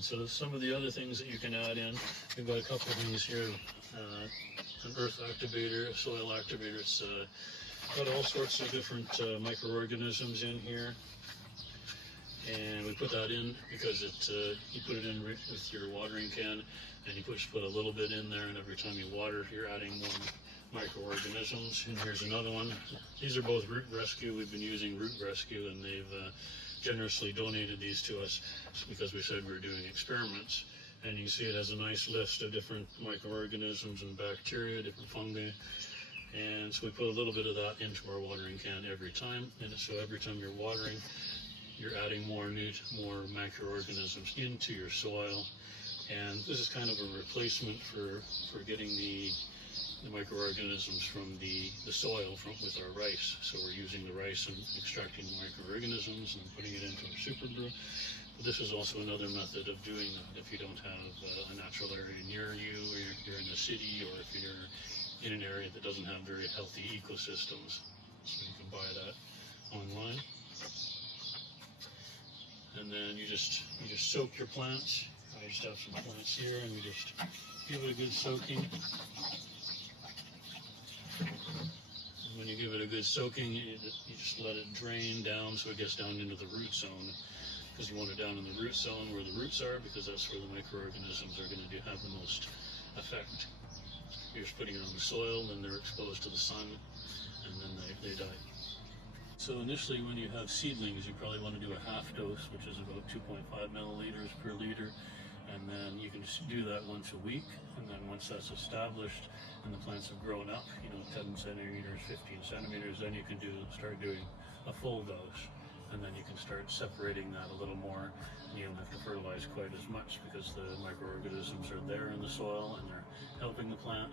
So some of the other things that you can add in, we've got a couple of things here. An earth activator, a soil activator. It's got all sorts of different microorganisms in here. And we put that in because you put it in with your watering can, and you just put a little bit in there, and every time you water, you're adding more microorganisms. And here's another one. These are both Root Rescue. We've been using Root Rescue, and they've generously donated these to us because we said we were doing experiments. And you can see it has a nice list of different microorganisms and bacteria, different fungi. And so we put a little bit of that into our watering can every time. And so every time you're watering, you're adding more microorganisms into your soil. And this is kind of a replacement for getting the microorganisms from the soil with our rice. So we're using the rice and extracting the microorganisms and putting it into our super brew. But this is also another method of doing that if you don't have a natural area near you, or you're in a city, or if you're in an area that doesn't have very healthy ecosystems. So you can buy that online. And then you just soak your plants. I just have some plants here, and we just give it a good soaking. And when you give it a good soaking, you just let it drain down so it gets down into the root zone, because you want it down in the root zone where the roots are, because that's where the microorganisms are going to have the most effect. You're just putting it on the soil, then they're exposed to the sun, and then they die. So initially, when you have seedlings, you probably want to do a half dose, which is about 2.5 milliliters per liter. And then you can do that once a week. And then once that's established and the plants have grown up, 10 centimeters, 15 centimeters, then you can start doing a full dose. And then you can start separating that a little more. And you don't have to fertilize quite as much because the microorganisms are there in the soil and they're helping the plant.